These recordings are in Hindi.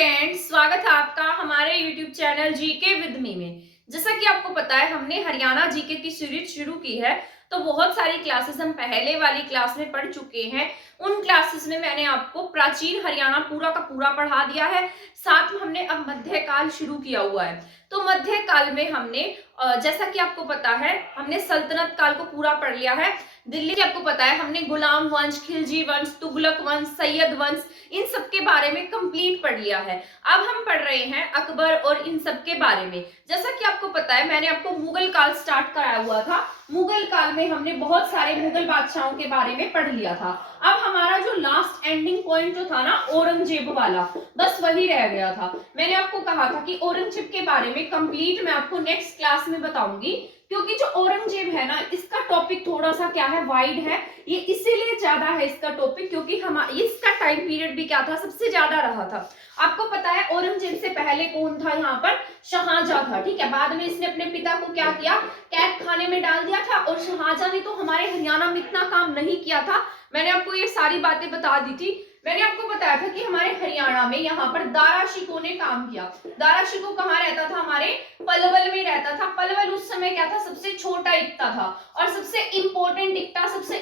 फ्रेंड्स, स्वागत है आपका हमारे YouTube channel GK with me में। जैसा कि आपको पता है, हमने हरियाणा जीके की सीरीज शुरू की है। तो बहुत सारी क्लासेस हम पहले वाली क्लास में पढ़ चुके हैं। उन क्लासेस में मैंने आपको प्राचीन हरियाणा पूरा का पूरा पढ़ा दिया है। साथ में हमने अब मध्यकाल शुरू किया हुआ है। तो मध्यकाल में हमने जैसा कि आपको पता है, हमने सल्तनत काल को पूरा पढ़ लिया है। दिल्ली की आपको पता है, हमने गुलाम वंश, खिलजी वंश, तुगलक वंश, सैयद वंश, इन सब के बारे में कंप्लीट पढ़ लिया है। अब हम पढ़ रहे हैं अकबर और इन सब के बारे में। जैसा कि आपको पता है, मैंने आपको मुगल काल स्टार्ट कराया हुआ था। मुगल काल में हमने बहुत सारे मुगल बादशाहों के बारे में पढ़ लिया था। अब हमारा जो लास्ट एंडिंग पॉइंट जो था ना, औरंगजेब वाला, बस वही रह गया था। मैंने आपको कहा था कि औरंगजेब के बारे में कंप्लीट मैं आपको नेक्स्ट क्लास में बताऊंगी, क्योंकि जो औरंगजेब है ना, इसका टॉपिक थोड़ा सा क्या है, वाइड है। ये इसीलिए ज्यादा है इसका टॉपिक, क्योंकि हम इसका टाइम पीरियड भी क्या था, सबसे ज्यादा रहा था। आपको पता है औरंगजेब से पहले कौन था यहाँ पर, शाहजहां था। ठीक है, बाद में इसने अपने पिता को क्या किया, कैद खाने में डाल दिया था। और शाहजहां ने तो हमारे हरियाणा में इतना काम नहीं किया था। मैंने आपको ये सारी बातें बता दी थी। मैंने आपको बताया था कि हमारे हरियाणा में यहाँ पर दारा शिकोह ने काम किया। दारा शिकोह कहाँ रहता था, हमारे पलवल में रहता था। पलवल उस समय क्या था, सबसे छोटा इक्ता था। और सबसे इंपॉर्टेंट इक्ता, सबसे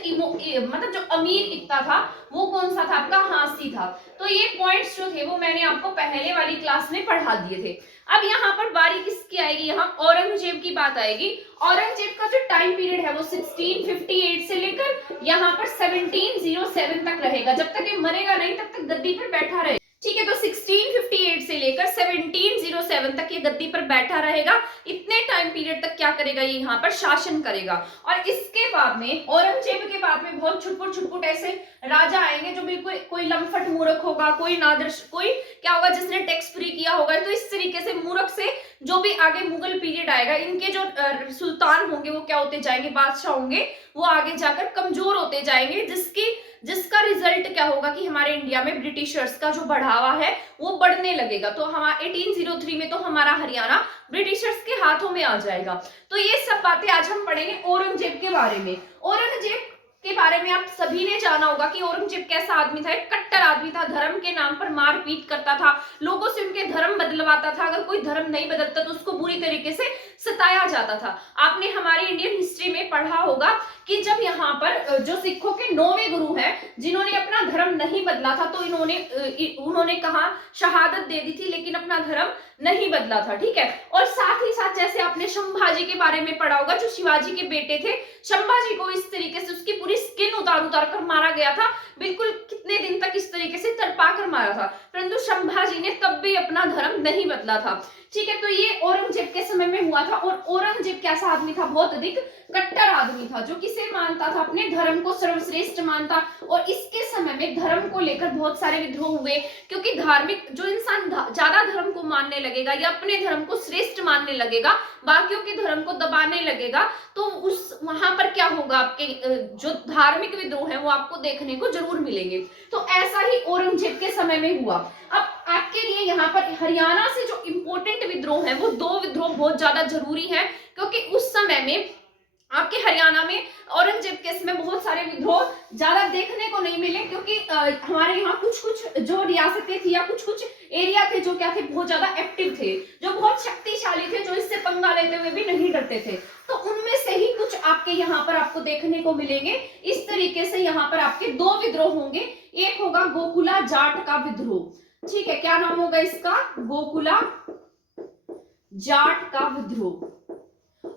मतलब जो अमीर इक्ता था, वो कौन सा था, आपका हांसी था। तो ये पॉइंट्स जो थे वो मैंने आपको पहले वाली क्लास में पढ़ा दिए थे। अब यहाँ पर बारी किसकी आएगी, यहाँ औरंगजेब की बात आएगी। औरंगजेब का जो टाइम पीरियड है वो 1658 से लेकर यहाँ पर 1707 तक रहेगा। जब तक ये मरेगा नहीं तब तक गद्दी पर बैठा रहेगा। ठीक है, तो 1658 से लेकर 1707 तक ये गद्दी पर बैठा रहेगा। इतने टाइम पीरियड तक क्या करेगा, ये यहाँ पर शासन करेगा। और इसके बाद में, औरंगजेब के बाद में बहुत छुटपुट छुटपुट ऐसे राजा आएंगे जो बिल्कुल, कोई लंफट मूर्ख होगा, कोई नादर्श, कोई क्या होगा जिसने टैक्स फ्री किया होगा। तो इस तरीके से मूर्ख से जो भी आगे मुगल पीरियड आएगा, इनके जो सुल्तान होंगे वो क्या होते जाएंगे, बादशाह होंगे, वो आगे जाकर कमजोर होते जाएंगे। जिसका रिजल्ट क्या होगा कि हमारे इंडिया में ब्रिटिशर्स का जो बढ़ावा है वो बढ़ने लगेगा। तो हम 1803 में तो हमारा हरियाणा ब्रिटिशर्स के हाथों में आ जाएगा। तो ये सब बातें आज हम पढ़ेंगे औरंगजेब के बारे में। औरंगजेब के बारे में आप सभी ने जाना होगा कि औरंगजेब कैसा आदमी था, एक कट्टर आदमी था। धर्म के नाम पर मारपीट करता था, लोगों से उनके धर्म बदलवाता था। अगर कोई धर्म नहीं बदलता तो उसको बुरी तरीके से सताया जाता था। आपने हमारी इंडियन हिस्ट्री में पढ़ा होगा कि जब यहाँ पर जो सिखों के 9वें गुरु हैं, जिन्होंने अपना धर्म नहीं बदला था, तो उन्होंने कहा, शहादत दे दी थी, लेकिन अपना धर्म नहीं बदला था। ठीक है, और साथ ही साथ जैसे आपने संभाजी के बारे में पढ़ा होगा, जो शिवाजी के बेटे थे, संभाजी को इस तरीके से उसकी पूरी स्किन उतार उतार कर मारा गया था। बिल्कुल कितने दिन तक इस तरीके से तड़पा कर मारा था, परंतु संभाजी ने तब भी अपना धर्म नहीं बदला था। ठीक है, तो ये औरंगजेब के समय में हुआ था। और औरंगजेब कैसा आदमी था, बहुत अधिक कट्टर आदमी था, जो किसे मानता था, अपने धर्म को सर्वश्रेष्ठ मानता। और इसके समय में धर्म को लेकर बहुत सारे विद्रोह हुए, क्योंकि धार्मिक जो इंसान ज्यादा धर्म को मानने लगेगा या अपने धर्म को श्रेष्ठ मानने लगेगा, बाकियों के धर्म को दबाने लगेगा, तो उस वहां पर क्या होगा, आपके जो धार्मिक विद्रोह है वो आपको देखने को जरूर मिलेंगे। तो ऐसा ही औरंगजेब के समय में हुआ। अब आपके लिए यहाँ पर हरियाणा से जो इंपॉर्टेंट विद्रोह है, वो 2 विद्रोह बहुत ज्यादा जरूरी है, क्योंकि उस समय में आपके हरियाणा में औरंगजेब के समय बहुत सारे विद्रोह ज्यादा देखने को नहीं मिले, क्योंकि हमारे यहाँ कुछ कुछ जो रियासतें थी या कुछ कुछ एरिया थे जो क्या थे, बहुत ज्यादा एक्टिव थे, जो बहुत शक्तिशाली थे, जो इससे पंगा लेते हुए भी नहीं डरते थे। तो उनमें से ही कुछ आपके यहाँ पर आपको देखने को मिलेंगे। इस तरीके से यहाँ पर आपके 2 विद्रोह होंगे। एक होगा गोकुला जाट का विद्रोह। ठीक है, क्या नाम होगा इसका, गोकुला जाट का विद्रोह।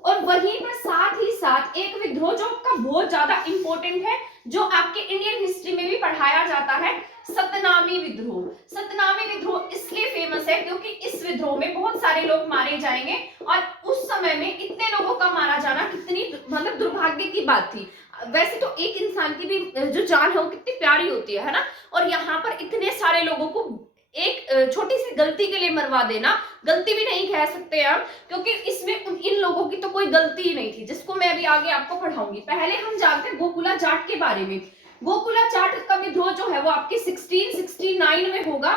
और वहीं पर साथ ही साथ एक विद्रोह जो आपका बहुत ज्यादा इंपॉर्टेंट है, जो आपके इंडियन हिस्ट्री में भी पढ़ाया जाता है, सतनामी विद्रोह। सतनामी विद्रोह इसलिए फेमस है क्योंकि इस विद्रोह में बहुत सारे लोग मारे जाएंगे। और उस समय में इतने लोगों का मारा जाना कितनी मतलब दुर्भाग्य की बात थी। वैसे तो एक इंसान की भी जो जान है वो कितनी प्यारी होती है ना, और यहाँ पर इतने सारे लोगों को एक छोटी सी गलती के लिए मरवा देना, गलती भी नहीं कह सकते हम, क्योंकि इसमें इन लोगों की तो कोई गलती ही नहीं थी, जिसको मैं अभी आगे आपको पढ़ाऊंगी। पहले हम जानते हैं गोकुला जाट के बारे में। गोकुला जाट का विद्रोह जो है वो आपके 1669 में होगा।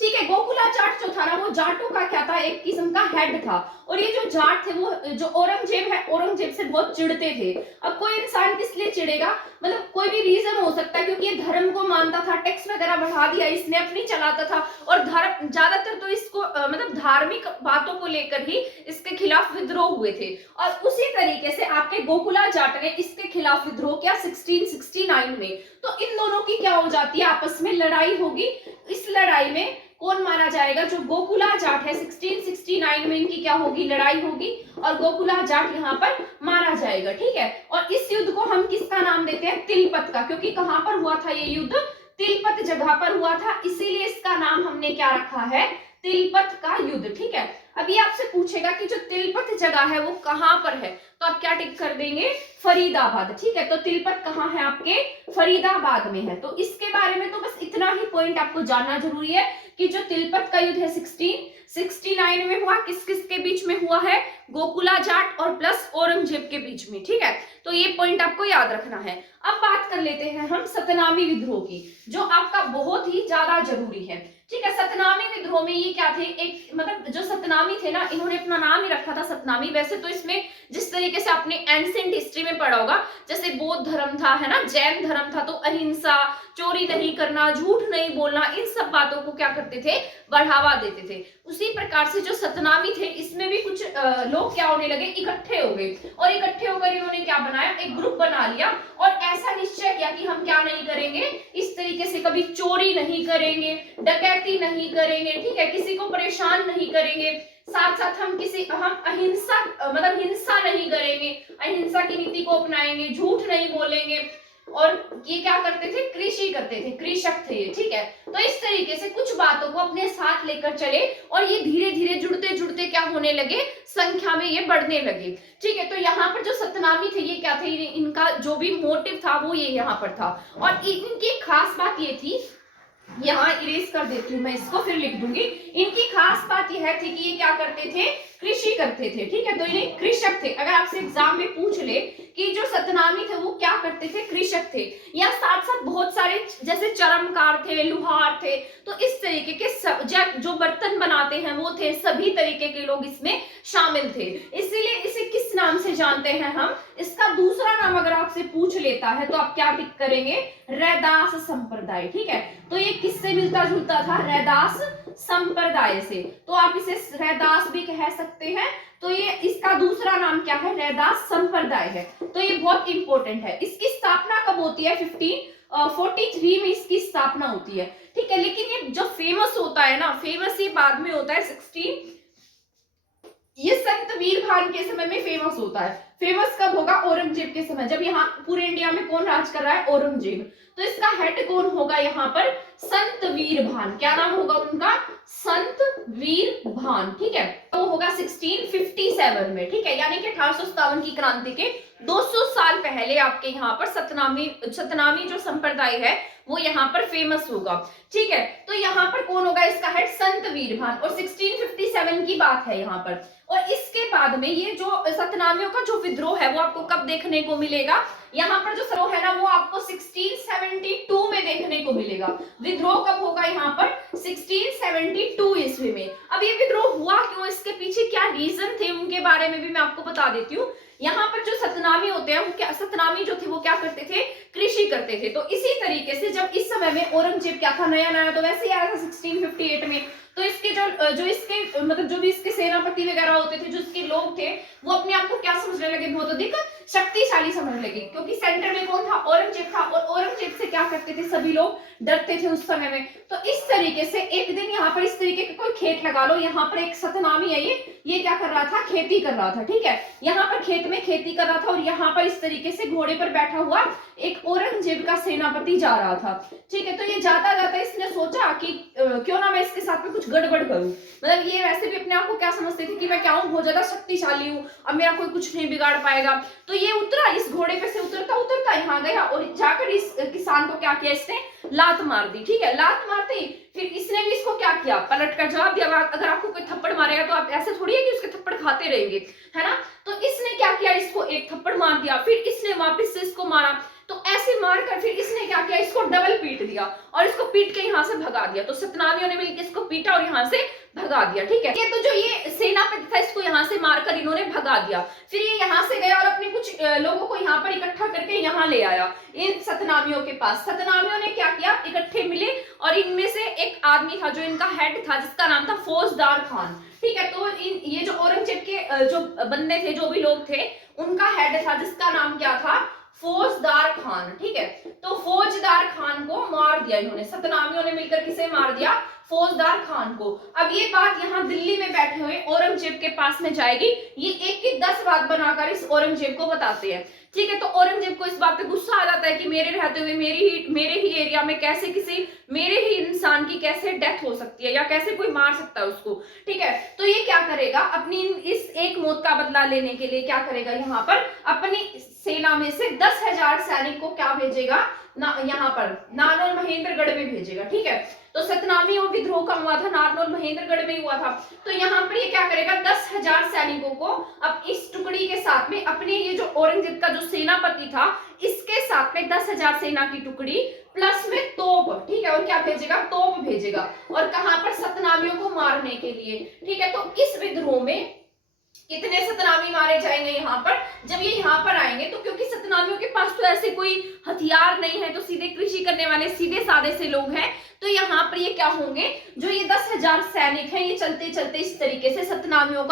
ठीक है, गोकुला जाट जो था ना, वो जाटों का क्या था, एक किस्म का हेड था। और ये जो जाट थे वो जो औरंगजेब है, औरंगजेब से बहुत चिढ़ते थे। अब कोई इंसान किस लिए चिढ़ेगा, मतलब कोई भी रीजन हो सकता है, क्योंकि ये धर्म को मानता था, टैक्स वगैरह बढ़ा दिया इसने, अपनी चलाता था, और धर्म ज्यादातर तो इसको मतलब धार्मिक बातों को लेकर ही इसके खिलाफ विद्रोह हुए थे। और उसी तरीके से आपके गोकुला जाट ने इसके खिलाफ विद्रोह किया 1669 में। तो इन दोनों की क्या हो जाती है, आपस में लड़ाई होगी। इस लड़ाई में कौन मारा जाएगा, जो गोकुला जाट है, 1669 में इनकी क्या होगी, लड़ाई होगी, और गोकुला जाट यहाँ पर मारा जाएगा। ठीक है, और इस युद्ध को हम किसका नाम देते हैं, तिलपत का, क्योंकि कहां पर हुआ था ये युद्ध, तिलपत जगह पर हुआ था, इसीलिए इसका नाम हमने क्या रखा है, तिलपत का युद्ध। ठीक है, अब ये आपसे पूछेगा कि जो तिलपत जगह है वो कहां पर है, तो आप क्या टिक कर देंगे, फरीदाबाद। ठीक है, तो तिलपत कहां है, आपके फरीदाबाद में है। तो इसके बारे में तो बस इतना ही पॉइंट आपको जानना जरूरी है कि जो तिलपत का युद्ध है 1669 में हुआ, किस किस के बीच में हुआ है, गोकुला जाट और प्लस औरंगजेब के बीच में। ठीक है, तो ये पॉइंट आपको याद रखना है। अब बात कर लेते हैं हम सतनामी विद्रोह की, जो आपका बहुत ही ज्यादा जरूरी है। ठीक है, सतनामी विद्रोह में ये क्या थे, एक मतलब जो सतनामी थे ना, इन्होंने अपना नाम ही रखा था सतनामी। वैसे तो इसमें जिस तरीके से आपने एंशिएंट हिस्ट्री में पढ़ा होगा, जैसे बौद्ध धर्म था, है ना, जैन धर्म था, तो अहिंसा, चोरी नहीं करना, झूठ नहीं बोलना, इन सब बातों को क्या करते थे, बढ़ावा देते थे। उसी प्रकार से जो सतनामी थे, इसमें भी कुछ लोग क्या होने लगे, इकट्ठे हो गए, और इकट्ठे होकर इन्होंने क्या बनाया, एक ग्रुप बना लिया, और ऐसा निश्चय किया कि हम क्या नहीं करेंगे, इस तरीके से कभी चोरी नहीं करेंगे, डकैती नहीं करेंगे, ठीक है, किसी को परेशान नहीं करेंगे, साथ साथ हम अहिंसा मतलब हिंसा नहीं करेंगे, अहिंसा की नीति को अपनाएंगे, झूठ नहीं बोलेंगे, और ये क्या करते थे, कृषि करते थे, कृषक थे ये। ठीक है, तो इस तरीके से कुछ बातों को अपने साथ लेकर चले, और ये धीरे धीरे जुड़ते जुड़ते क्या होने लगे, संख्या में ये बढ़ने लगे। ठीक है, तो यहाँ पर जो सतनामी थे, ये क्या थे, इनका जो भी मोटिव था वो ये यहाँ पर था, और इनकी खास बात ये थी, यहाँ इरेज कर देती हूँ मैं इसको, फिर लिख दूंगी। इनकी खास बात यह थी कि ये क्या करते थे, कृषि करते थे। ठीक है, तो इन्हें कृषक थे। अगर आपसे एग्जाम में पूछ ले कि जो सतनामी थे वो क्या करते थे, कृषक थे, या साथ साथ बहुत सारे जैसे चरमकार थे, लुहार थे, तो इस तरीके के जो बर्तन बनाते हैं वो थे, सभी तरीके के लोग इसमें शामिल थे। इसीलिए इसे किस नाम से जानते हैं हम, इसका दूसरा नाम अगर आपसे पूछ लेता है तो आप क्या टिक करेंगे, रैदास संप्रदाय। ठीक है, तो ये किससे मिलता जुलता था, रैदास संप्रदाय से, तो आप इसे रैदास भी कह सकते हैं। तो ये इसका दूसरा नाम क्या है, रैदास संप्रदाय है। तो ये बहुत इंपॉर्टेंट है। इसकी स्थापना कब होती है, 1543 में इसकी स्थापना होती है। ठीक है, लेकिन ये जो फेमस होता है ना, फेमस ये बाद में होता है, ये संत वीर भान के समय में फेमस होता है। फेमस कब होगा, औरंगजेब के समय, जब यहाँ पूरे इंडिया में कौन राज कर रहा है, औरंगजेब। तो इसका हेड कौन होगा यहाँ पर, संत वीर भान। क्या नाम होगा उनका, संत वीर भान। ठीक है, तो होगा 1657 में। ठीक है, यानी कि 1857 की क्रांति के 200 साल पहले आपके यहाँ पर सतनामी जो संप्रदाय है वो यहाँ पर फेमस होगा। ठीक है, तो यहाँ पर कौन होगा इसका हेड, संत वीर भान, और 1657 की बात है यहाँ पर। और इसके बाद में ये जो सतनामियों का जो विद्रोह है वो आपको कब देखने को मिलेगा, यहाँ पर जो विद्रोह है ना वो आपको 1672 में देखने को मिलेगा। विद्रोह कब होगा यहाँ पर, 1672 ईस्वी में। अब ये विद्रोह हुआ क्यों, इसके पीछे क्या रीजन थे, उनके बारे में भी मैं आपको बता देती हूँ। यहाँ पर जो सतनामी होते हैं वो क्या, सतनामी जो थे वो क्या करते थे, कृषि करते थे। तो इसी तरीके से जब इस समय में औरंगजेब क्या था, नया नया तो वैसे ही आया था 1658 में, तो इसके जो इसके मतलब जो भी इसके सेनापति वगैरह होते थे, जो इसके लोग थे, वो अपने आप को क्या समझने लगे, बहुत अधिक शक्तिशाली समझने लगे, क्योंकि सेंटर में कौन था, औरंगजेब था, और औरंगजेब से क्या करते थे, सभी लोग डरते थे उस समय में। तो इस तरीके से एक दिन यहाँ पर इस तरीके का कोई खेत लगा लो, यहाँ पर एक सतनामी है, ये क्या कर रहा था, खेती कर रहा था। ठीक है, यहाँ पर खेत में खेती कर रहा था, और यहाँ पर इस तरीके से घोड़े पर बैठा हुआ एक औरंगजेब का सेनापति जा रहा था। ठीक है, तो ये जाता जाता इसने सोचा कि क्यों ना मैं इसके साथ में कुछ गड़बड़ करूं। मतलब ये वैसे भी अपने आप को क्या समझते थे कि मैं क्या हूं, बहुत ज्यादा शक्तिशाली हूं, अब मेरा कोई कुछ नहीं बिगाड़ पाएगा। तो ये उतरा, इस घोड़े पे से उतरता उतरता यहाँ गया, और जाकर इस किसान को क्या किया, इसने लात मार दी। ठीक है, लात मारते ही फिर इसने भी इसको क्या किया, पलट कर जवाब दिया। अगर आपको कोई थप्पड़ मारेगा तो आप ऐसे थोड़ी है कि उसके थप्पड़ खाते रहेंगे, है ना। तो इसने क्या किया, इसको एक थप्पड़ मार दिया, फिर इसने वापस से इसको मारा। तो ऐसे मार कर है, फिर इसने क्या किया, इसको डबल पीट दिया और इसको पीट के यहाँ से भगा दिया। तो सतनामियों ने मिलकर इसको पीटा और यहाँ से भगा दिया, ठीक है। ये तो जो ये सेनापति था इसको यहाँ से मारकर इन्होंने भगा दिया। फिर ये यहाँ से गया और अपने कुछ लोगों को यहाँ पर इकट्ठा करके यहाँ ले आया इन सतनामियों के पास। सतनामियों ने क्या किया, इकट्ठे मिले और इनमें से एक आदमी था जो इनका हेड था, जिसका नाम था फौजदार खान, ठीक है। तो ये जो औरंगजेब के जो बंदे थे, जो भी लोग थे, उनका हेड था जिसका नाम क्या था, फौजदार खान, ठीक है। तो फौजदार खान को मार दिया इन्होंने, सतनामियों ने मिलकर किसे मार दिया, फौजदार खान को। अब ये बात यहाँ दिल्ली में बैठे हुए औरंगजेब के पास में जाएगी, ये एक की 10 बात बनाकर इस औरंगजेब को बताते हैं, ठीक है। तो औरंगजेब को इस बात पे गुस्सा आ जाता है कि मेरे रहते हुए मेरे ही एरिया में कैसे मेरे ही इंसान की कैसे डेथ हो सकती है या कैसे कोई मार सकता है उसको, ठीक है। तो ये क्या करेगा, अपनी इस एक मौत का बदला लेने के लिए क्या करेगा, यहाँ पर अपनी सेना में से 10,000 सैनिक को क्या भेजेगा, यहाँ पर नारनौल महेंद्रगढ़ में भेजेगा, ठीक है। तो सतनामी और विद्रोह का हुआ था नारनौल महेंद्रगढ़ में हुआ था। तो यहाँ पर ये क्या करेगा, 10,000 सैनिकों को अब इस टुकड़ी के साथ में अपने ये जो औरंगजेब का जो सेनापति था इसके साथ में 10,000 सेना की टुकड़ी प्लस में तोप, ठीक है। और क्या भेजेगा, तोप भेजेगा, और कहां पर, सतनामियों को मारने के लिए, ठीक है। तो इस विद्रोह में कितने सतनामी मारे जाएंगे यहाँ पर, जब ये यहाँ पर आएंगे तो, क्योंकि सतनामियों के पास तो ऐसे कोई हथियार नहीं है, तो सीधे कृषि करने वाले सीधे साधे से लोग हैं। तो यहाँ पर ये क्या होंगे, जो ये 10,000 सैनिक हैं, ये चलते चलते इस तरीके से सतनामियों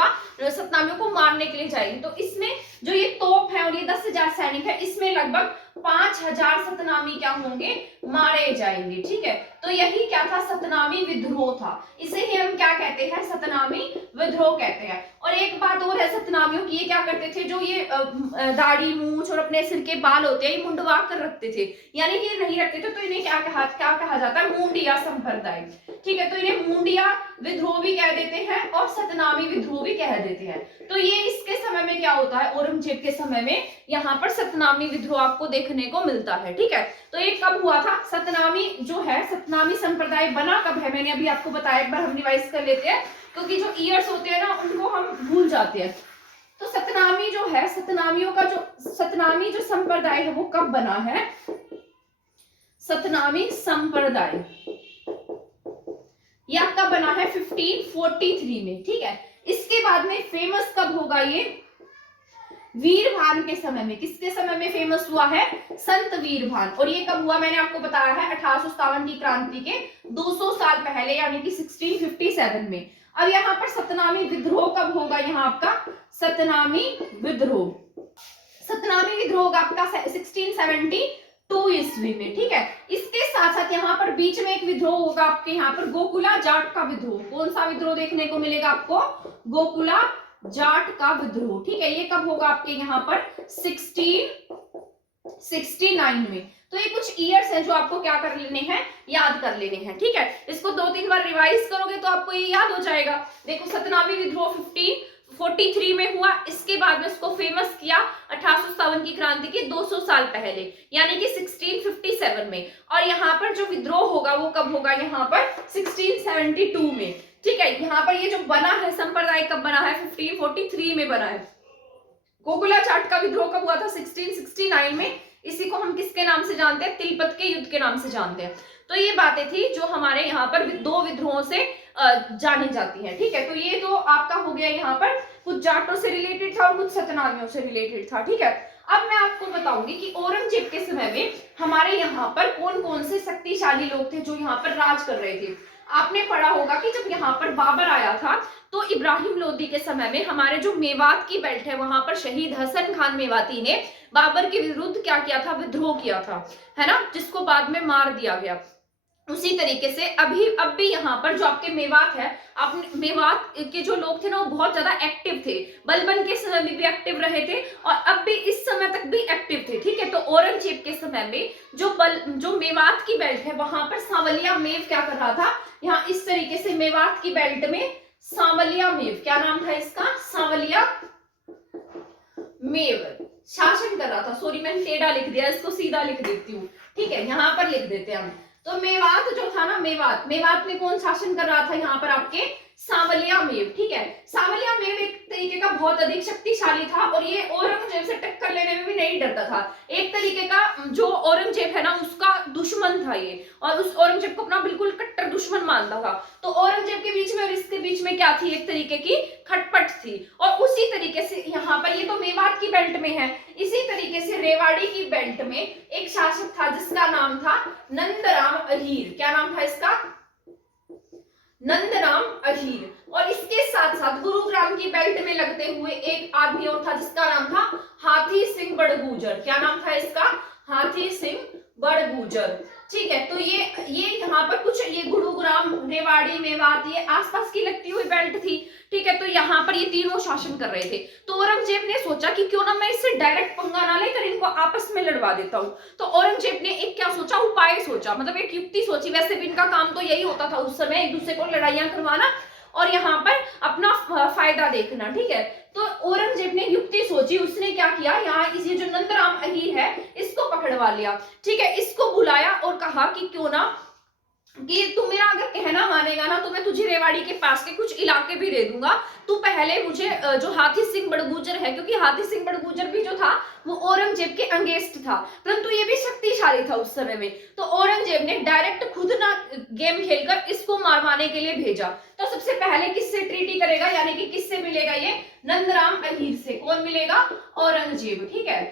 को मारने के लिए जाएंगे। तो इसमें जो ये तोप है और ये 10,000 सैनिक है, इसमें लगभग 5,000 सतनामी क्या होंगे, मारे जाएंगे, ठीक है। तो यही क्या था, सतनामी विद्रोह था। इसे ही हम क्या कहते हैं, सतनामी विद्रोह कहते हैं। और एक बात और है सतनामियों की, ये क्या करते थे, जो ये दाढ़ी मूंछ और अपने सिर के बाल होते हैं, ये मुंडवा कर रखते थे, यानी कि नहीं रखते थे। तो इन्हें क्या कहा जाता है, मुंडिया संप्रदाय, ठीक है। तो इन्हें मुंडिया विद्रोह भी कह देते हैं और सतनामी विद्रोह भी कह देते हैं। तो ये इसके समय में क्या होता है, औरंगजेब के समय में यहाँ पर सतनामी विद्रोह आपको देखने को मिलता है, ठीक है। तो ये कब हुआ था, सतनामी जो है, सतनामी संप्रदाय बना कब है, मैंने अभी आपको बताया, एक बार हम रिवाइज कर लेते हैं, क्योंकि जो ईयर्स होते हैं ना उनको हम भूल जाते हैं। तो सतनामी जो है, सतनामी जो संप्रदाय है वो कब बना है, सतनामी संप्रदाय ये आपका बना है 1543 में, ठीक है। इसके बाद में फेमस कब होगा, ये वीरभान के समय में। किसके समय में फेमस हुआ है, संत वीरभान। और ये कब हुआ, मैंने आपको बताया है 1857 की क्रांति के 200 साल पहले, यानी कि 1657 में। अब यहाँ पर सतनामी विद्रोह कब होगा, यहाँ आपका सतनामी विद्रोह आपका 1672 ईस्वी में, ठीक है। इसके साथ साथ यहाँ पर बीच में एक विद्रोह होगा आपके, यहाँ पर गोकुला जाट का विद्रोह। कौन सा विद्रोह देखने को मिलेगा आपको, गोकुला जाट का विद्रोह, ठीक है। ये कब होगा आपके यहाँ पर 1669 में। तो ये कुछ ईयर्स हैं जो आपको क्या कर लेने हैं, याद कर लेने हैं, ठीक है। इसको 2-3 बार रिवाइज करोगे तो आपको ये याद हो जाएगा। देखो सतनामी विद्रोह 1543 में हुआ, इसके बाद में उसको फेमस किया 1857 की क्रांति के 200 साल पहले, यानी कि 1657 में। और यहाँ पर जो विद्रोह होगा वो कब होगा, यहाँ पर 1672 में, ठीक है। यहाँ पर ये जो बना है संप्रदाय कब बना है, 1543 में बना है। गोकुला जाट का विद्रोह कब हुआ था, 1669 में। इसी को हम किसके नाम से जानते हैं, तिलपत के युद्ध के नाम से जानते हैं। तो ये बातें थी जो हमारे यहाँ पर दो विद्रोहों से जानी जाती हैं, ठीक है। तो ये तो आपका हो गया, यहाँ पर कुछ जाटों से रिलेटेड था और कुछ सतनामियों से रिलेटेड था, ठीक है। अब मैं आपको बताऊंगी कि औरंगजेब के समय में हमारे यहाँ पर कौन कौन से शक्तिशाली लोग थे जो यहाँ पर राज कर रहे थे। आपने पढ़ा होगा कि जब यहाँ पर बाबर आया था तो इब्राहिम लोदी के समय में हमारे जो मेवात की बेल्ट है वहां पर शहीद हसन खान मेवाती ने बाबर के विरुद्ध क्या किया था, विद्रोह किया था, है ना, जिसको बाद में मार दिया गया। उसी तरीके से अब भी यहाँ पर जो आपके मेवात है, मेवात के जो लोग थे ना वो बहुत ज्यादा एक्टिव थे, बलबन के समय में भी एक्टिव रहे थे और अब भी इस समय तक भी एक्टिव थे, ठीक है। तो औरंगजेब के समय में जो मेवात की बेल्ट है वहां पर सांवलिया मेव क्या कर रहा था, यहाँ इस तरीके से मेवात की बेल्ट में सांवलिया मेव, क्या नाम था इसका, सांवलिया मेव शासन कर रहा था। सॉरी मैंने टेढ़ा लिख दिया, इसको सीधा लिख देती हूँ, ठीक है, यहाँ पर लिख देते हैं हम। तो मेवात जो था ना, मेवात में कौन शासन कर रहा था, यहाँ पर आपके सांवलिया मेव, ठीक है। सांवलिया मेव एक तरीके का बहुत अधिक शक्तिशाली था और ये औरंगजेब से टक्कर लेने में भी नहीं डरता था। एक तरीके का जो औरंगजेब है ना था ये, और उस औरंगजेब को अपना बिल्कुल कट्टर दुश्मन मानता था। तो औरंगजेब के बीच में और इसके बीच में क्या थी, एक तरीके की खटपट थी। और उसी तरीके से यहाँ पर, ये तो मेवात की बेल्ट में है, इसी तरीके से रेवाड़ी की बेल्ट में एक शासक था जिसका नाम था नंदराम अहीर। क्या नाम था इसका, नंदराम अहीर। और इसके साथ साथ गुरुग्राम की बेल्ट में लगते हुए एक आदमी और था जिसका नाम था हाथी सिंह बड़गुजर। क्या नाम था इसका, हाथी सिंह बड़गुजर। ठीक है, तो ये यहाँ पर कुछ, ये गुरुग्राम, रेवाड़ी, मेवात, ये आसपास की लगती हुई बेल्ट थी। ठीक है, तो यहाँ पर ये तीनों शासन कर रहे थे। तो औरंगजेब ने सोचा कि क्यों ना मैं इससे डायरेक्ट पंगा ना लेकर इनको आपस में लड़वा देता हूँ। तो औरंगजेब ने एक क्या सोचा, उपाय सोचा, मतलब एक युक्ति सोची। वैसे भी इनका काम तो यही होता था उस समय, एक दूसरे को लड़ाइयां करवाना और यहाँ पर अपना फायदा देखना। ठीक है, तो औरंगजेब ने युक्ति सोची, उसने क्या किया, यहाँ इस, ये जो नंदराम अहीर है इसको पकड़वा लिया। ठीक है, इसको बुलाया और कहा कि क्यों ना, कि तू मेरा अगर कहना मानेगा ना तो मैं तुझे रेवाड़ी के पास के कुछ इलाके भी दे दूंगा। तू पहले मुझे जो हाथी सिंह बड़गुजर है, क्योंकि हाथी सिंह बड़गुजर भी जो था वो औरंगजेब के अगेंस्ट था, परंतु ये भी शक्तिशाली था उस समय में। तो औरंगजेब ने डायरेक्ट खुद ना गेम खेलकर इसको मारवाने के लिए भेजा। तो सबसे पहले किससे ट्रीटी करेगा, यानी कि किससे मिलेगा, ये नंदराम अहीर से। कौन मिलेगा, औरंगजेब। ठीक है,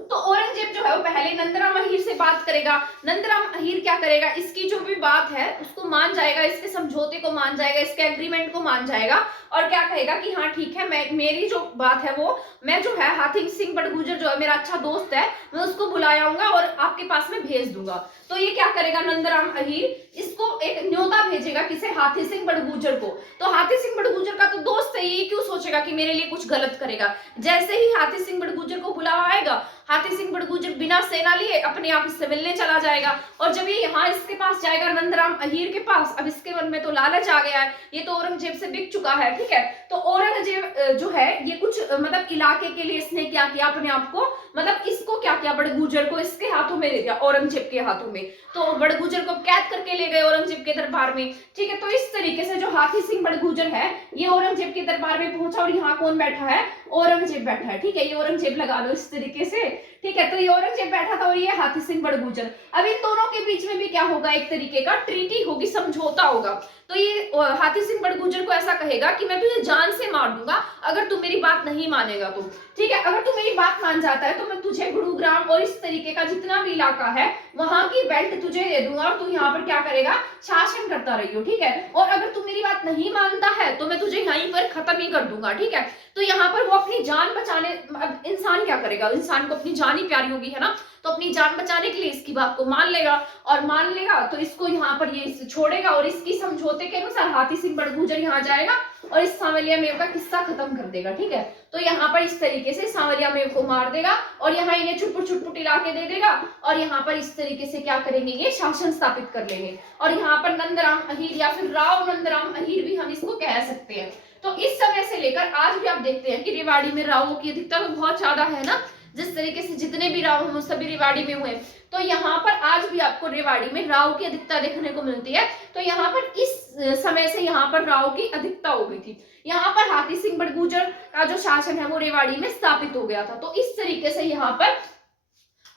तो औरंगजेब जो है वो पहले नंदराम अहीर से बात करेगा। नंदराम अहीर क्या करेगा, इसकी जो भी बात है उसको मान जाएगा, इसके समझौते को मान जाएगा, इसके एग्रीमेंट को मान जाएगा और क्या कहेगा कि हाँ ठीक है, मैं, मेरी जो बात है वो, मैं जो है हाथी सिंह बड़गुजर जो है मेरा अच्छा दोस्त है, मैं उसको बुलाऊंगा और आपके पास में भेज दूंगा। तो ये क्या करेगा नंदराम अहीर, इसको एक न्योता भेजेगा, किसे, हाथी सिंह बड़गुजर को। तो हाथी सिंह बड़गुजर का तो दोस्त है, ये क्यों सोचेगा कि मेरे लिए कुछ गलत करेगा। जैसे ही हाथी सिंह बड़गुजर को बुलावा आएगा, हाथी सिंह बड़गुजर बिना सेना लिए अपने आप इससे मिलने चला जाएगा। और जब ये यहाँ इसके पास जाएगा, नंदराम अहीर के पास, अब इसके मन में तो लालच आ गया है, ये तो औरंगजेब से बिक चुका है। ठीक है, तो औरंगजेब जो है ये कुछ मतलब इलाके के लिए इसने क्या किया, अपने आप को, मतलब इसको क्या किया, बड़गुजर को इसके हाथों में दे दिया, औरंगजेब के हाथों में। तो बड़गुजर को कैद करके ले गए औरंगजेब के दरबार में। ठीक है, तो इस तरीके से जो हाथी सिंह बड़गुजर है ये औरंगजेब के दरबार में पहुंचा और यहाँ कौन बैठा है, औरंगजेब बैठा है। ठीक है, ये औरंगजेब लगा लो इस तरीके से। ठीक है, तो ये औरंगजेब बैठा था और ये हाथी सिंह बड़गुजर। अब इन दोनों के बीच में भी क्या होगा, एक तरीके का ट्रीटी होगी, समझौता होगा। तो ये हाथी सिंह बड़गुजर को ऐसा कहेगा कि मैं तुझे जान से मार दूंगा अगर तू मेरी बात नहीं मानेगा तो। ठीक है, अगर तू मेरी बात मान जाता है तो मैं तुझे गुरुग्राम और इस तरीके का जितना भी इलाका है वहां की बेल्ट तुझे दे दूंगा और तू यहाँ पर क्या करेगा, शासन करता रहियो। ठीक है, और अगर तू मेरी बात नहीं मानता है तो मैं तुझे यहीं पर खत्म ही कर दूंगा। ठीक है, तो यहाँ पर वो अपनी जान बचाने, इंसान क्या करेगा, इंसान को अपनी जान ही प्यारी होगी, है ना, तो अपनी जान बचाने के लिए इसकी बात को मान लेगा। और मान लेगा तो इसको यहाँ पर ये छोड़ेगा और इसकी समझौते के अनुसार हाथी सिंह बड़गुजर यहाँ जाएगा और इस सांवलिया मेव का किस्सा खत्म कर देगा। ठीक है, तो यहाँ पर इस तरीके से सांवलिया मेव को मार देगा और यहाँ इन्हें छुटपुट इलाके दे देगा और यहाँ पर इस तरीके से क्या करेंगे, ये शासन स्थापित कर लेंगे। और यहाँ पर नंदराम अहीर या फिर राव नंदराम अहीर भी हम इसको कह सकते हैं। तो इस समय से लेकर आज भी आप देखते हैं कि रेवाड़ी में रावों की अधिकता तो बहुत ज्यादा है ना, जिस तरीके से जितने भी राव हैं सभी रेवाड़ी में हुए। तो यहाँ पर आज भी आपको रेवाड़ी में राव की अधिकता देखने को मिलती है। तो यहाँ पर इस समय से यहाँ पर राव की अधिकता हो गई थी। यहाँ पर हाथी सिंह बड़गुजर का जो शासन है वो रेवाड़ी में स्थापित हो गया था। तो इस तरीके से यहाँ पर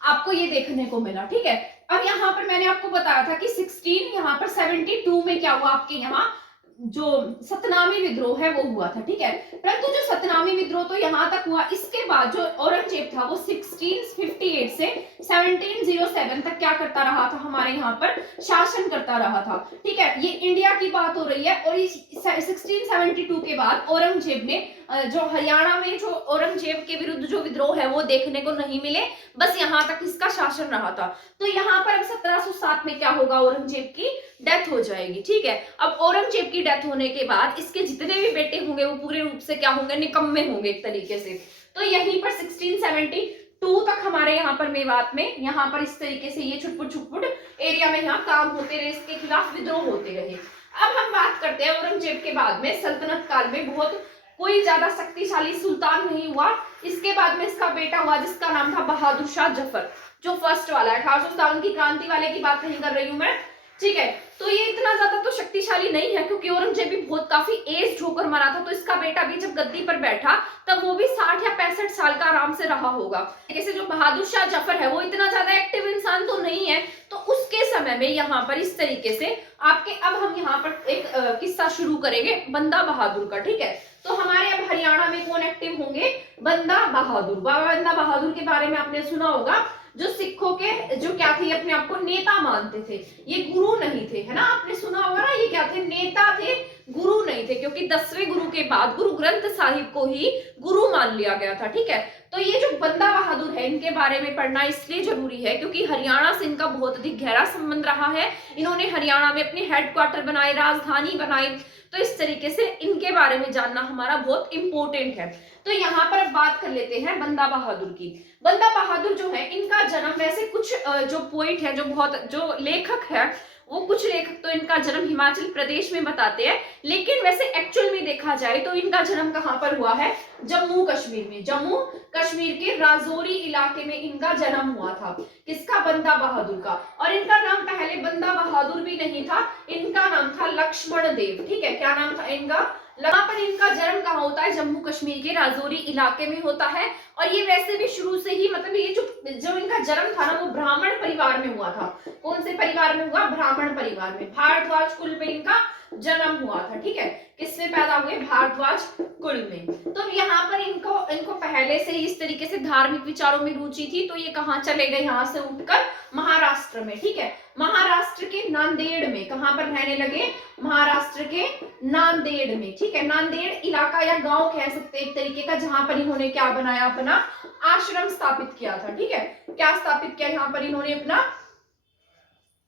आपको ये देखने को मिला। ठीक है, अब यहाँ पर मैंने आपको बताया था कि 16 यहाँ पर 72 में क्या हुआ, आपके यहाँ जो सतनामी विद्रोह है वो हुआ था। ठीक है, परंतु जो सतनामी विद्रोह तो यहाँ तक हुआ, इसके बाद जो औरंगजेब था वो 1658 से 1707 तक क्या करता रहा था, हमारे यहाँ पर शासन करता रहा था। ठीक है, ये इंडिया की बात हो रही है। और इस 1672 के बाद औरंगजेब ने जो हरियाणा में जो औरंगजेब के विरुद्ध जो विद्रोह है वो देखने को नहीं मिले, बस यहाँ तक इसका शासन रहा था। तो यहाँ पर अब 1707 में क्या होगा, औरंगजेब की डेथ हो जाएगी। ठीक है, अब औरंगजेब की डेथ होने के बाद इसके जितने भी बेटे होंगे वो पूरे रूप से क्या होंगे, निकम्मे होंगे एक तरीके से। तो यहीं पर 1672 तक हमारे यहाँ पर मेवात में यहाँ पर इस तरीके से ये छुटपुट एरिया में यहाँ काम होते रहे, इसके खिलाफ विद्रोह होते रहे। अब हम बात करते हैं औरंगजेब के बाद में सल्तनत काल में बहुत कोई ज्यादा शक्तिशाली सुल्तान नहीं हुआ। इसके बाद में इसका बेटा हुआ जिसका नाम था बहादुर शाह जफर, जो फर्स्ट वाला है। 1857 की क्रांति वाले की बात नहीं कर रही हूं मैं। ठीक है। तो ये इतना ज्यादा तो शक्तिशाली नहीं है, क्योंकि औरंगजेब भी बहुत काफी एज्ड होकर मरा था, तो इसका बेटा भी जब गद्दी पर बैठा तब वो भी 60 या 65 साल का आराम से रहा होगा। जैसे जो बहादुर शाह जफर है वो इतना ज्यादा एक्टिव इंसान तो नहीं है, तो उसके समय में यहाँ पर इस तरीके से आपके, अब हम यहाँ पर एक किस्सा शुरू करेंगे बंदा बहादुर का। ठीक है, तो हमारे अब हरियाणा में कौन एक्टिव होंगे? बंदा बहादुर। बाबा बंदा बहादुर के बारे में आपने सुना होगा, जो सिखों के जो क्या थे, अपने आप को नेता मानते थे, ये गुरु नहीं थे, है ना, आपने सुना होगा ना, ये क्या थे? नेता थे, गुरु नहीं थे, क्योंकि 10वें गुरु के बाद गुरु ग्रंथ साहिब को ही गुरु मान लिया गया था। ठीक है, तो ये जो बंदा बहादुर है, इनके बारे में पढ़ना इसलिए जरूरी है क्योंकि हरियाणा से इनका बहुत अधिक गहरा संबंध रहा है। इन्होंने हरियाणा में अपने हेडक्वार्टर बनाए, राजधानी बनाई, तो इस तरीके से इनके बारे में जानना हमारा बहुत इंपॉर्टेंट है। तो यहाँ पर अब बात कर लेते हैं बंदा बहादुर की। बंदा बहादुर जो है, इनका जन्म, वैसे कुछ जो पोइट है, जो बहुत जो लेखक है, वो कुछ लेखक तो इनका जन्म हिमाचल प्रदेश में बताते हैं, लेकिन वैसे एक्चुअल में देखा जाए तो इनका जन्म कहाँ पर हुआ है? जम्मू कश्मीर में। जम्मू कश्मीर के राजौरी इलाके में इनका जन्म हुआ था। किसका? बंदा बहादुर का। और इनका नाम पहले बंदा बहादुर भी नहीं था, इनका नाम था लक्ष्मण देव। ठीक है, क्या नाम था इनका? यहाँ पर इनका जन्म कहाँ होता है? जम्मू कश्मीर के राजौरी इलाके में होता है। और ये वैसे भी शुरू से ही, मतलब ये जो इनका जन्म था ना, वो ब्राह्मण परिवार में हुआ था। कौन से परिवार में हुआ? ब्राह्मण परिवार में। भारद्वाज कुल में इनका जन्म हुआ था। ठीक है, किसमें पैदा हुए? भारद्वाज कुल में। तो यहाँ पर इनको पहले से ही इस तरीके से धार्मिक विचारों में रुचि थी, तो ये कहाँ चले गए? यहाँ से उठकर महाराष्ट्र में। ठीक है, महाराष्ट्र के नांदेड़ में। कहाँ पर रहने लगे? महाराष्ट्र के नांदेड़ में। ठीक है, नांदेड़ इलाका या गांव कह सकते हैं एक तरीके का, जहां पर इन्होंने क्या बनाया? अपना आश्रम स्थापित किया था। ठीक है, क्या स्थापित किया? यहाँ पर इन्होंने अपना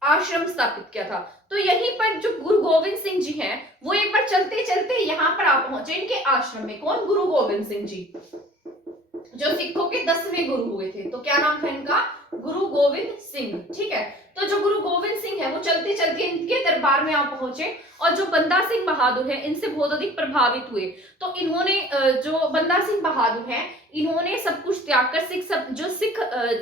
आश्रम स्थापित किया था। तो यहीं पर जो गुरु गोविंद सिंह जी हैं, वो एक बार चलते चलते यहाँ पर आ पहुंचे इनके आश्रम में। कौन? गुरु गोविंद सिंह जी, जो सिखों के 10वें गुरु हुए थे। तो क्या नाम था इनका? गुरु गोविंद सिंह। ठीक है, तो जो गुरु गोविंद सिंह है, वो चलते चलते इनके दरबार में आ पहुंचे, और जो बंदा सिंह बहादुर है, इनसे बहुत अधिक प्रभावित हुए। तो इन्होंने जो बंदा सिंह बहादुर है, इन्होंने सब कुछ त्याग कर जो सिख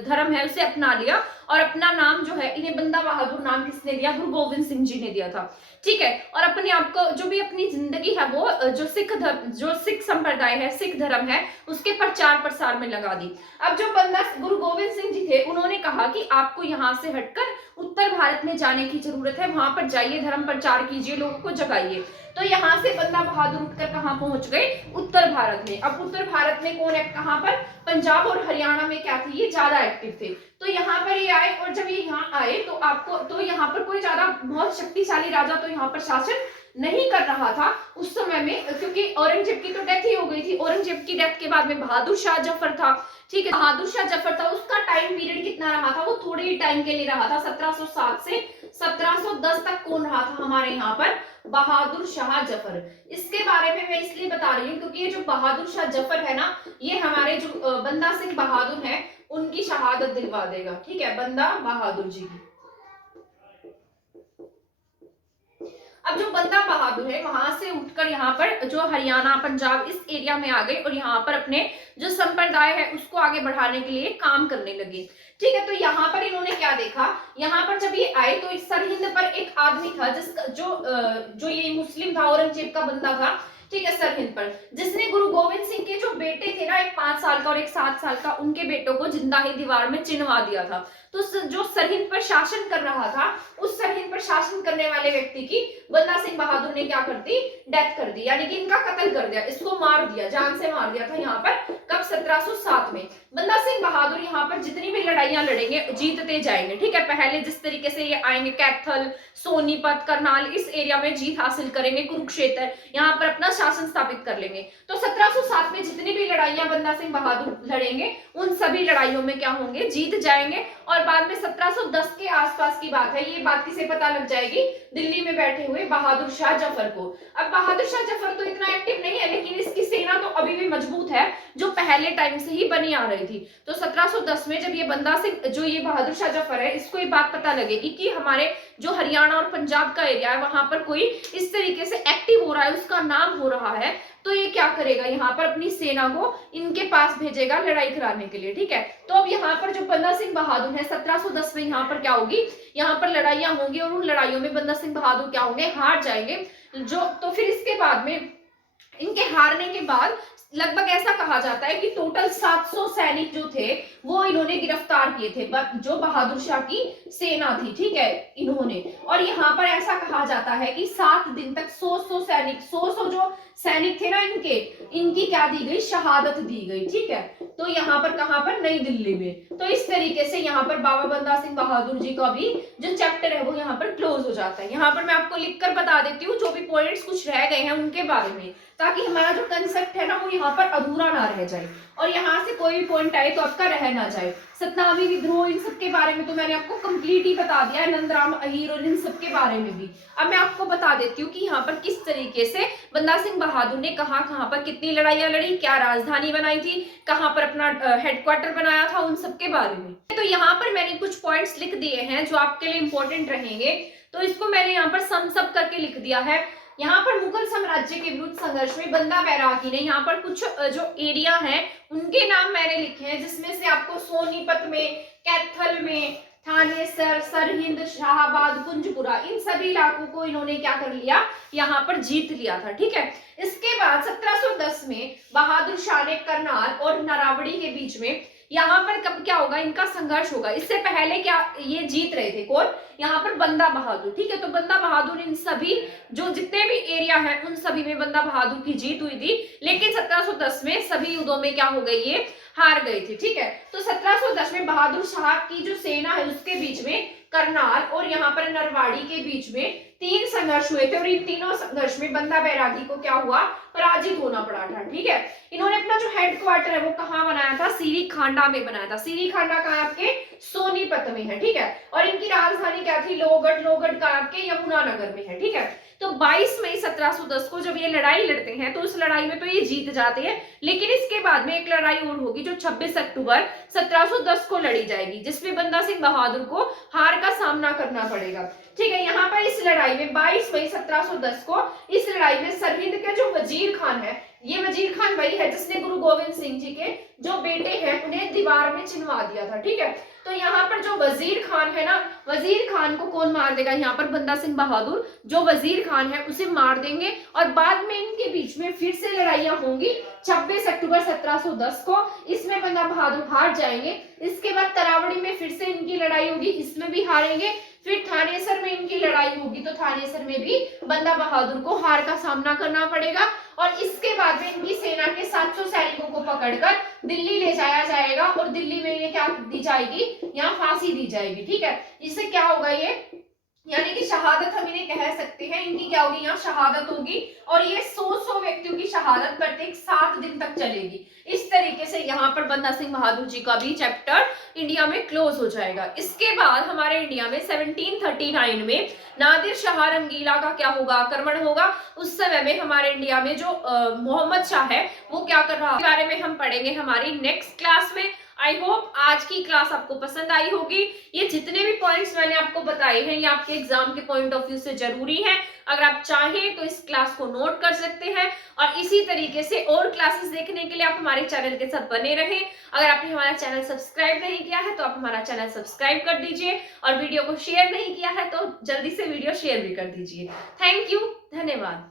धर्म है उसे अपना लिया, और अपना नाम जो है, इन्हें बंदा बहादुर नाम किसने दिया? गुरु गोविंद सिंह जी ने दिया था। ठीक है, और अपने आप को, जो भी अपनी जिंदगी है, वो जो सिख संप्रदाय है, सिख धर्म है, उसके प्रचार प्रसार में लगा दी। अब जो बंदा गुरु गोविंद सिंह जी थे, उन्होंने कहा कि आपको यहाँ से हटकर उत्तर भारत में जाने की जरूरत है, वहां पर जाइए, धर्म प्रचार कीजिए, लोगों को जगाइए। तो यहाँ से बंदा बहादुर उठकर कहाँ पहुंच गए? उत्तर भारत में। अब उत्तर भारत में कौन है? कहाँ पर? पंजाब और हरियाणा में क्या थे? ये ज्यादा एक्टिव थे। तो यहाँ पर ये आए, और जब ये यहाँ आए तो यहाँ पर कोई ज्यादा बहुत शक्तिशाली राजा तो यहाँ पर शासन नहीं कर रहा था उस समय में, क्योंकि औरंगजेब की तो डेथ ही हो गई थी। औरंगजेब की डेथ के बाद में बहादुर शाह जफर था। ठीक है, बहादुर शाह जफर था, उसका टाइम पीरियड कितना रहा था? वो थोड़े ही टाइम के लिए रहा था, 1707 से 1710 तक। कौन रहा था हमारे यहाँ पर? बहादुर शाह जफर। इसके बारे में मैं इसलिए बता रही हूँ क्योंकि ये जो बहादुर शाह जफर है ना, ये हमारे जो बंदा सिंह बहादुर है, उनकी शहादत दिलवा देगा। ठीक है, बंदा बहादुर जी की। अब जो बंदा बहादुर है, वहां से उठकर यहाँ पर जो हरियाणा, पंजाब, इस एरिया में आ गए, और यहाँ पर अपने जो संप्रदाय है उसको आगे बढ़ाने के लिए काम करने लगे। ठीक है, तो यहाँ पर इन्होंने क्या देखा? यहाँ पर जब ये आए तो सरहिंद पर एक आदमी था, जिसका जो ये मुस्लिम था, औरंगजेब का बंदा था। ठीक है, सरहिंद पर, जिसने गुरु गोविंद सिंह के जो बेटे थे ना, एक 5 साल का और एक 7 साल का, उनके बेटों को जिंदा ही दीवार में चिनवा दिया था। तो जो सरहिंद पर शासन कर रहा था, उस सरहिंद पर शासन करने वाले व्यक्ति की बंदा सिंह बहादुर ने क्या कर दी? डेथ कर दी, यानी कि इनका कत्ल कर दिया, इसको मार दिया, जान से मार दिया था। यहाँ पर कब? 1707 में। बंदा सिंह बहादुर यहाँ पर जितनी भी लड़ाइयां लड़ेंगे, जीतते जाएंगे। ठीक है, पहले जिस तरीके से ये आएंगे, कैथल, सोनीपत, करनाल, इस एरिया में जीत हासिल करेंगे, कुरुक्षेत्र, यहाँ पर अपना शासन स्थापित कर लेंगे। तो 1707 में जितनी भी लड़ाइयां बंदा सिंह बहादुर लड़ेंगे, उन सभी लड़ाइयों में क्या होंगे? जीत जाएंगे। और बाद में 1710 के आसपास की बात है, ये बात किसे पता लग जाएगी? दिल्ली में बैठे हुए बहादुर शाह जफर को। अब बहादुर शाह जफर तो इतना एक्टिव नहीं है, लेकिन इसकी सेना तो अभी भी मजबूत है, जो पहले टाइम से ही बनी आ रही थी। तो 1710 में जब ये बंदा सिंह, जो ये बहादुर शाह जफर है, इसको ये बात पता लगेगी कि हमारे जो हरियाणा और पंजाब का एरिया है, वहां पर कोई इस तरीके से एक्टिव हो रहा है, उसका नाम हो रहा है, तो ये क्या करेगा? यहाँ पर अपनी सेना को इनके पास भेजेगा लड़ाई कराने के लिए। ठीक है, तो अब यहाँ पर जो बंदा सिंह सिंह बहादुर है 1710 में यहाँ पर क्या होगी, यहाँ पर लड़ाइयां होंगी और उन लड़ाइयों में बंदा सिंह बहादुर क्या होंगे, हार जाएंगे। जो तो फिर इसके बाद में इनके हारने के बाद लगभग ऐसा कहा जाता है कि टोटल 700 सैनिक जो थे वो इन्होंने गिरफ्तार किए थे, जो बहादुर शाह की सेना थी, ठीक है, इन्होंने। और यहाँ पर ऐसा कहा जाता है कि 7 दिन तक 100 सैनिक, 100 जो सैनिक थे ना इनकी क्या दी गई, शहादत दी गई, ठीक है। तो यहाँ पर कहाँ पर, नई दिल्ली में। तो इस तरीके से यहाँ पर बाबा बंदा सिंह बहादुर जी का भी जो चैप्टर है वो यहाँ पर क्लोज हो जाता है। यहाँ पर मैं आपको लिखकर बता देती हूँ जो भी पॉइंट्स कुछ रह गए हैं उनके बारे में, ताकि हमारा जो कंसेप्ट है ना वो यहाँ पर अधूरा ना रह जाए और यहाँ से कोई भी पॉइंट आए तो आपका रह ना जाए। सतनामी विद्रोह इन सब के बारे में तो मैंने आपको कंप्लीट ही बता दिया है, नंदराम अहीर और इन सब के बारे में भी। अब मैं आपको बता देती हूँ कि यहाँ पर किस तरीके से बंदा सिंह बहादुर ने कहाँ पर कितनी लड़ाइयां लड़ी, क्या राजधानी बनाई थी, कहाँ पर अपना हेडक्वार्टर बनाया था, उन सब के बारे में। तो यहाँ पर मैंने कुछ पॉइंट्स लिख दिए हैं जो आपके लिए इंपॉर्टेंट रहेंगे, तो इसको मैंने यहाँ पर सम करके लिख दिया है। यहाँ पर मुगल साम्राज्य के विरुद्ध संघर्ष में बंदा बैरागी ने यहाँ पर कुछ जो एरिया है उनके नाम मैंने लिखे हैं, जिसमें से आपको सोनीपत में, कैथल में, थानेसर, सरहिंद, शाहबाद, कुंजपुरा, इन सभी इलाकों को इन्होंने क्या कर लिया, यहाँ पर जीत लिया था, ठीक है। इसके बाद 1710 में बहादुर शाह ने करनाल और नारावड़ी के बीच में यहाँ पर कब क्या होगा, इनका संघर्ष होगा। इससे पहले क्या ये जीत रहे थे, कौन, यहाँ पर बंदा बहादुर, ठीक है। तो बंदा बहादुर इन सभी जो जितने भी एरिया है उन सभी में बंदा बहादुर की जीत हुई थी, लेकिन 1710 में सभी युद्धों में क्या हो गई, ये हार गए थे, ठीक है। तो 1710 में बहादुर शाह की जो सेना है उसके बीच में करनाल और यहाँ पर नरवाड़ी के बीच में 3 संघर्ष हुए थे और इन तीनों संघर्ष में बंदा बैरागी को क्या हुआ, पराजित होना पड़ा था, ठीक है। इन्होंने अपना जो हेडक्वार्टर है वो कहाँ बनाया था, सीरी खांडा में बनाया था। सीरी खांडा कहाँ है, आपके सोनीपत में है, ठीक है। और इनकी राजधानी क्या थी, लोहगढ़। लोहगढ़ कहाँ आपके यमुनानगर में है, ठीक है। तो 22 मई 1710 को जब ये लड़ाई लड़ते हैं तो उस लड़ाई में तो ये जीत जाते हैं, लेकिन इसके बाद में एक लड़ाई और होगी जो 26 अक्टूबर 1710 को लड़ी जाएगी, जिसमें बंदा सिंह बहादुर को हार का सामना करना पड़ेगा, ठीक है। यहाँ पर इस लड़ाई में 22 मई 1710 को इस लड़ाई में सरहिंद के जो वजीर खान है, ये वजीर खान वही है जिसने गुरु गोविंद सिंह जी के जो बेटे हैं उन्हें दीवार में चिनवा दिया था, ठीक है। तो यहाँ पर जो वजीर खान है ना, वजीर खान को कौन मार देगा, यहाँ पर बंदा सिंह बहादुर जो वजीर खान है उसे मार देंगे और बाद में इनके बीच में फिर से लड़ाइयां होंगी 26 अक्टूबर 1710 को। इसमें बंदा बहादुर हार जाएंगे। इसके बाद तरावड़ी में फिर से इनकी लड़ाई होगी, इसमें भी हारेंगे। फिर थानेसर में इनकी लड़ाई होगी तो थानेसर में भी बंदा बहादुर को हार का सामना करना पड़ेगा और इसके बाद में इनकी सेना के 700 सैनिकों को पकड़कर दिल्ली ले जाया जाएगा और दिल्ली में इन्हें क्या दी जाएगी, यहाँ फांसी दी जाएगी, ठीक है। इससे क्या होगा, ये यानी कि शहादत हम इन्हें कह सकते हैं, इनकी क्या होगी, यहाँ शहादत होगी और ये 100 व्यक्तियों की शहादत प्रत्येक 7 दिन तक चलेगी। इस तरीके से यहाँ पर बंदा सिंह बहादुर जी का भी चैप्टर इंडिया में क्लोज हो जाएगा। इसके बाद हमारे इंडिया में 1739 में नादिर शाह रंगीला का क्या होगा, आक्रमण होगा। उस समय में हमारे इंडिया में जो मोहम्मद शाह है वो क्या कर रहा है, बारे में हम पढ़ेंगे हमारी नेक्स्ट क्लास में। आई होप आज की क्लास आपको पसंद आई होगी। ये जितने भी पॉइंट्स मैंने आपको बताए हैं ये आपके एग्जाम के पॉइंट ऑफ व्यू से जरूरी है। अगर आप चाहें तो इस क्लास को नोट कर सकते हैं और इसी तरीके से और क्लासेस देखने के लिए आप हमारे चैनल के साथ बने रहें। अगर आपने हमारा चैनल सब्सक्राइब नहीं किया है तो आप हमारा चैनल सब्सक्राइब कर दीजिए और वीडियो को शेयर नहीं किया है तो जल्दी से वीडियो शेयर भी कर दीजिए। थैंक यू, धन्यवाद।